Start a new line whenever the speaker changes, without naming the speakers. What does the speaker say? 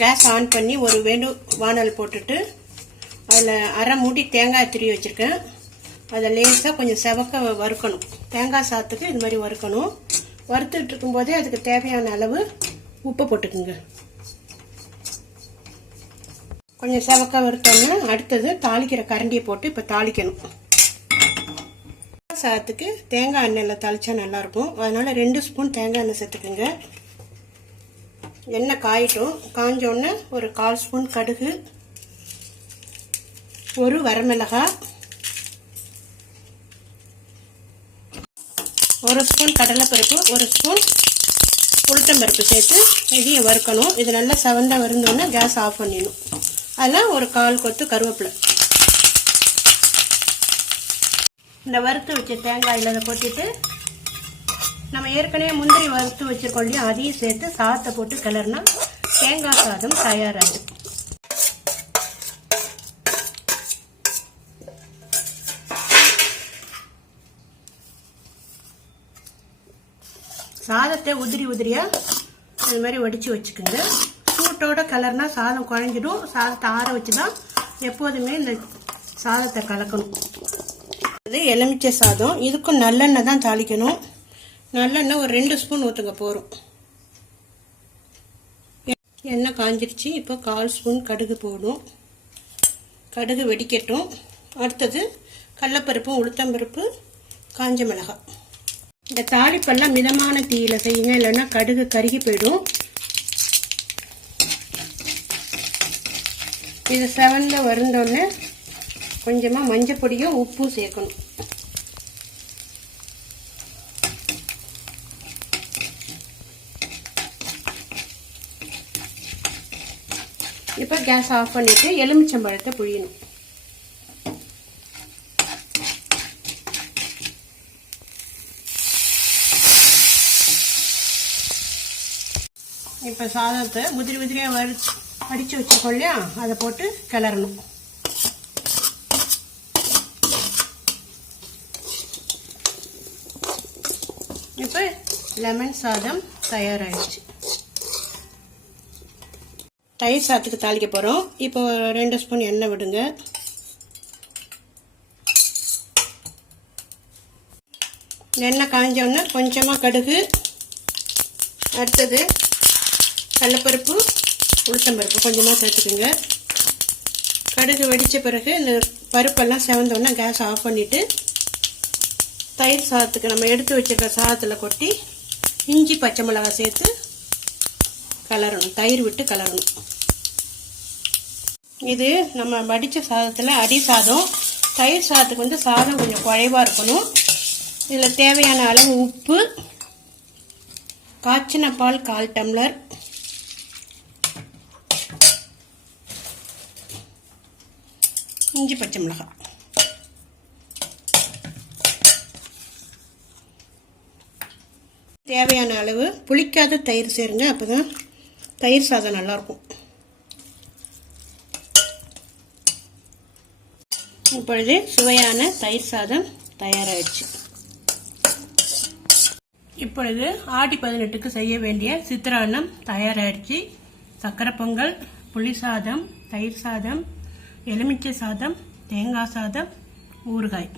Case on பண்ணி ஒரு வேணு வானல் போட்டுட்டு அதில் அரை மூடி தேங்காய் திருவி வச்சுருக்கேன். அதை லேசாக கொஞ்சம் செவக்க வறுக்கணும். தேங்காய் சாத்துக்கு இது மாதிரி வறுக்கணும். வறுத்துட்டு இருக்கும்போதே அதுக்கு தேவையான அளவு உப்பு போட்டுக்குங்க. கொஞ்சம் செவக்க வறுத்தோன்னா அடுத்தது தாளிக்கிற கரண்டியை போட்டு இப்போ தாளிக்கணும். சாதத்துக்கு தேங்காய் எண்ணெயில் தாளிச்சா நல்லாயிருக்கும் அதனால் ரெண்டு ஸ்பூன் தேங்காய் எண்ணெய் சேர்த்துக்குங்க. எண்ணெய் காயிட்டும். காஞ்சோடனே ஒரு கால் ஸ்பூன் கடுகு ஒரு வரமிளகாய் ஒரு ஸ்பூன் கடலைப்பருப்பு ஒரு ஸ்பூன் உளுத்தம்பருப்பு சேர்த்து இதையும் வறுக்கணும். இது நல்லா செவந்த வருந்தோடனே கேஸ் ஆஃப் பண்ணிடணும். அதில் ஒரு கால் கொத்து கருவேப்பிலை. இந்த வறுத்து வச்ச தேங்காயில் அதை கொட்டிட்டு நம்ம ஏற்கனவே முந்திரி வறுத்து வச்சிருக்கோம் இல்லையா? அதையும் சேர்த்து சாதத்தை போட்டு கிளறினா தேங்காய் சாதம் தயாராகுது. சாதத்தை உதிரி உதிரியா இது மாதிரி வடித்து வச்சுக்கோங்க. சூட்டோட கலர்னா சாதம் குழஞ்சிடும். சாதத்தை ஆற வச்சு தான் எப்போதுமே இந்த சாதத்தை கலக்கணும். இது எலுமிச்சை சாதம். இதுக்கும் நல்லெண்ணெய் தான் தாளிக்கணும். நல்லெண்ணெய் ஒரு ரெண்டு ஸ்பூன் ஊற்றுங்க போகிறோம் எண்ணெய் காஞ்சிருச்சு இப்போ கால் ஸ்பூன் கடுகு போடும் கடுகு வெடிக்கட்டும். அடுத்தது கடலப்பருப்பு உளுத்தம்பருப்பு காஞ்ச மிளகாய். இந்த தாளிப்பெல்லாம் மிதமான தீயில் செய்யுங்க இல்லைன்னா கடுகு கருகி போயிடும். இது செவனில் வருந்தோடனே கொஞ்சமாக மஞ்சள் பொடியும் உப்பும் சேர்க்கணும். இப்போ கேஸ் ஆஃப் பண்ணிட்டு எலுமிச்சம்பழத்தை புழியணும். இப்போ சாதத்தை உதிரி உதிரியாக வரி அடித்து வச்சுருக்கோம் இல்லையா? அதை போட்டு கிளறணும். இப்போ லெமன் சாதம் தயாராகிடுச்சு தயிர் சாத்துக்கு தாளிக்க போகிறோம் இப்போ ரெண்டு ஸ்பூன் எண்ணெய் விடுங்க. எண்ணெய் காஞ்சோடனே கொஞ்சமாக கடுகு அடுத்தது கடலப்பருப்பு உளுத்தம்பருப்பு கொஞ்சமாக சேர்த்துக்குங்க. கடுகு வெடித்த பிறகு இந்த பருப்பெல்லாம் செவந்தோடனே கேஸ் ஆஃப் பண்ணிவிட்டு தயிர் சாதத்துக்கு நம்ம எடுத்து வச்சுருக்க சாதத்தில் கொட்டி இஞ்சி பச்சை மிளகாய் சேர்த்து கலரணும். தயிர் விட்டு கலரணும். இது நம்ம வடித்த சாதத்தில் அடி சாதம் தயிர் சாதத்துக்கு வந்து சாதம் கொஞ்சம் குறைவாக இருக்கணும். இதில் தேவையான அளவு உப்பு காய்ச்சின பால் கால் டம்ளர். இஞ்சி பச்சை மிளகாய். தேவையான அளவு புளிக்காத தயிர் சேருங்க அப்போ தான் தயிர் சாதம் நல்லாயிருக்கும் இப்பொழுது சுவையான தயிர் சாதம் தயாராகிடுச்சு இப்பொழுது ஆடி பதினெட்டுக்கு செய்ய வேண்டிய சித்திரானம் தயாராகிடுச்சு சக்கரை பொங்கல் புளி சாதம் தயிர் சாதம் எலுமிச்சை சாதம் தேங்காய் சாதம் ஊறுகாய்.